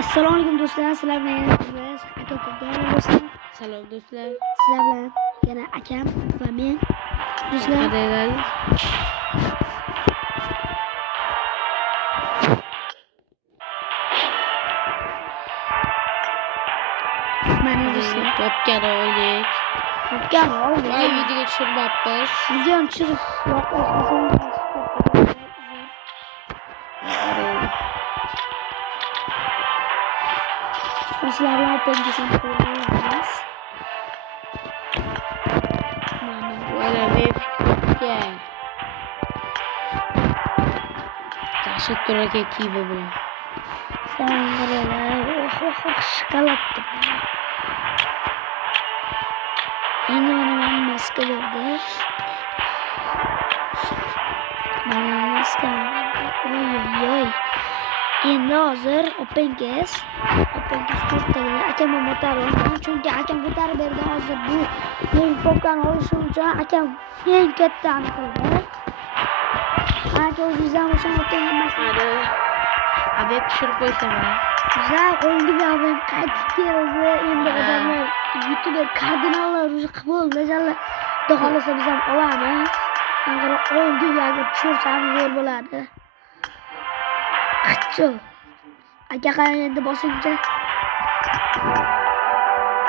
Assalomu alaykum do'stlar, sizlar bilan yana biz aka-ukaga do'stlar. Salom do'stlar. Sizlar bilan yana akam va men do'stlar. Mana do'stlar, Topgan oldik. topgan oldik. Voy videoga tushirmabmiz. Videoni tushirib sizlar bilan pengisam qo'yamiz. Mana vefga. Yaxshi turarga kiyib bilan. Sangrilar, shokoladdir. Endi mana maska berdi. Mana maska. Oy. Endi hozir opangiz to'xtadi. Akam ko'tarib, chunki akam ko'tarib berdi. Hozir bu men popkani olishim uchun akam eng kattani qildi. Aka o'zingizdan bo'lsin opangiz masala. Abi tushirib qo'ysam mana. Güzel oldu ya, ben qaytib keldi. Endi odamlar YouTuber kardinallar o'zi bo'ldi. Jalla xudo xolasa biz ham olamiz. Agar oldi ya, tushirsam zo'r bo'ladi. Qachcho. Aka qarang endi boshimcha.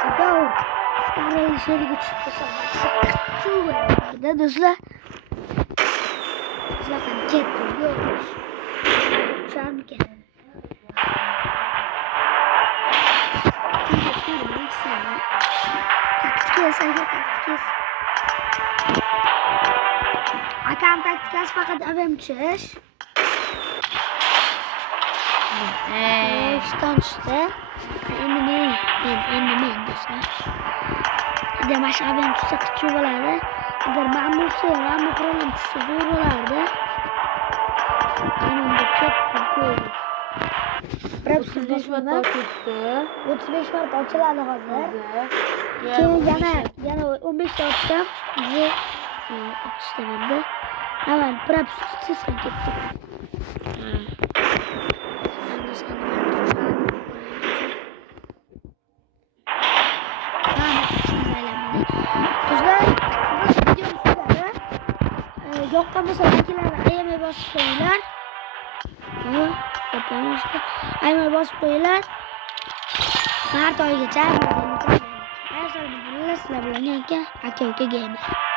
Aka, qarang sheriga tushib qolsam. Qachcho bo'ladi do'stlar. Bizlar qani ketdi. Tushamikan. Taktikası. Akam taktikası fakat abim çiş. İşte işte. Endi dostlar. Demek abim çişe küçük olardı. Agar mamur kuralım çişe zor olardı. Yanımda ketdi. 35 marta ketdi. 35 marta ochiladi hozir. Keyin yana 15 ta ochsam, 30 ta endi. Aman, prap siz ketdi. Yoqqan bo'lsa vakillarni ayamay bosib qo'yinglar. Ayamay bosib qo'yinglar. Mart oyigacha. Sizlar bilan aka-uka gamer.